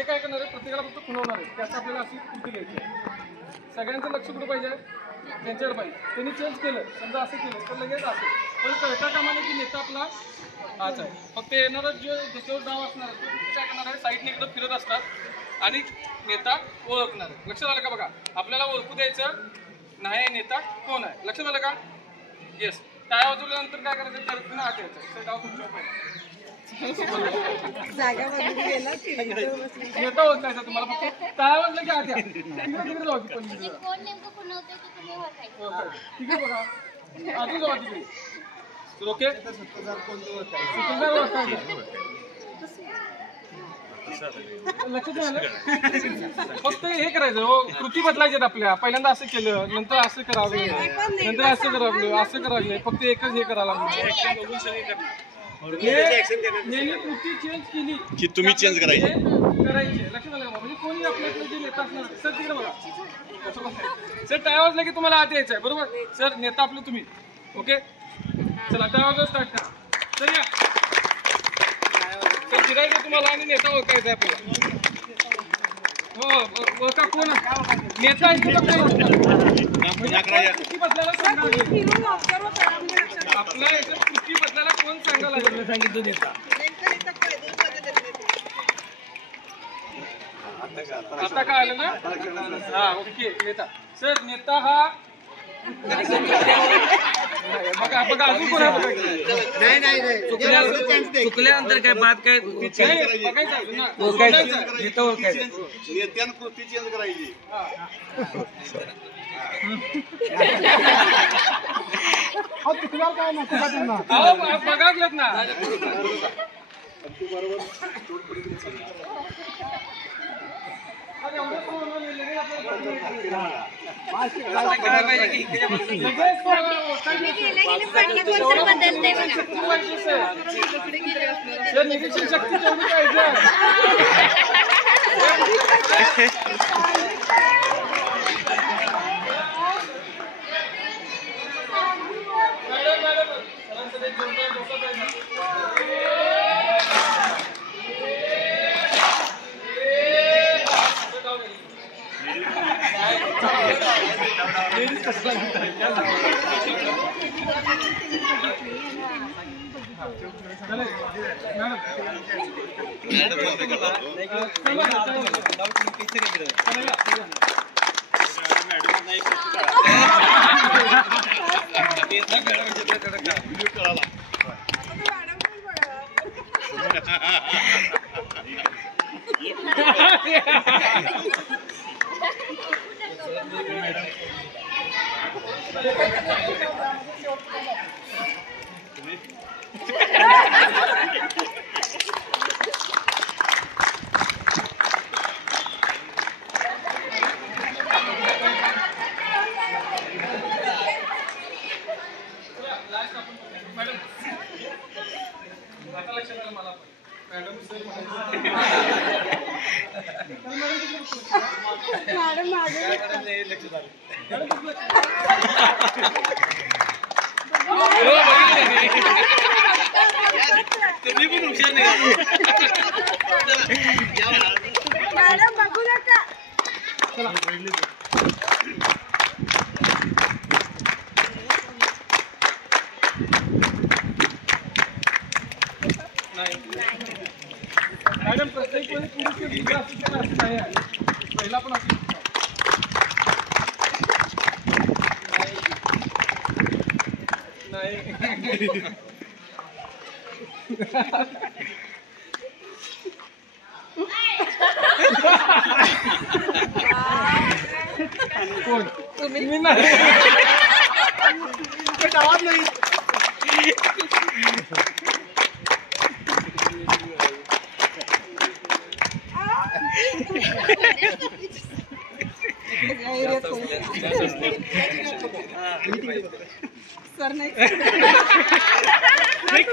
ते काय करणार आहे, प्रत्येकाला फक्त खुणवणार आहे. त्यात आपल्याला अशी कृती घ्यायची आहे. सगळ्यांचं लक्ष कुठं पाहिजे, त्यांच्यावर पाहिजे. त्यांनी चेंज केलं, समजा असं केलं तर लगेच असेल, पण कळता कामाने की नेता आपला हाच आहे. फक्त येणारा जो ज्याच्यावर डाव असणार आहे तो काय करणार आहे, साईडने इकडं फिरत असतात आणि नेता ओळखणार आहे. लक्षात आलं का? बघा, आपल्याला ओळखू द्यायचं नाही नेता कोण आहे. लक्षात आलं का? येस. टाळ्या वाजवल्यानंतर काय करायचं, त्या व्यक्तीनं आत यायचं. डाव तुमच्यावर पाहिजे. नेता ओळखायचा तुम्हाला, फक्त टाळ्या वाजल्या की आत या. तिकडे जाऊ पण ठीक आहे. बघा अजून जाऊ तिकडे. ओके, लक्षात आलं? फक्त हे करायचं हो, कृती बदलायच्यात आपल्या. पहिल्यांदा असं केलं, नंतर असं करावं, नंतर असं करावं, असं करावं. फक्त एकच हे करायला कृती चेंज केली की तुम्ही चेंज करायची. लक्षात आलं का? म्हणजे कोणी आपल्याकडे जे नेता असणार. सर तिकडे बघा, सर टाळ्या वाजला की तुम्हाला आत यायचं आहे, बरोबर? सर नेता आपलं तुम्ही. ओके, चला टाळ्या वाजवा, स्टार्ट करा. सर या, सर फिरायचं तुम्हाला आणि नेता ओळखायचा आहे आपल्याला. हो, ओळखा कोण नेता आहे. आपल्या याच्यात कृती बदलायला कोण सांगायला लागलं, सांगितलं नेता. आता काय आलं ना? हा, ओके. नेता, सर नेता हा बघा बघा अजून कोण आहे? नाही चुकल्यानंतर काय बात काय बघायचं ना, नेता ओळखायचं. नेत्यानं कृती चेंज करायची. चुकणार काय ना, बघा घेत ना. निरीक्षण शक्ती तेवढी पाहिजे. मॅडम प्रत्येक वेळी पहिला पण असं नाही. कोण तुम्ही? मी नाही गावात नाही. सर नाही एक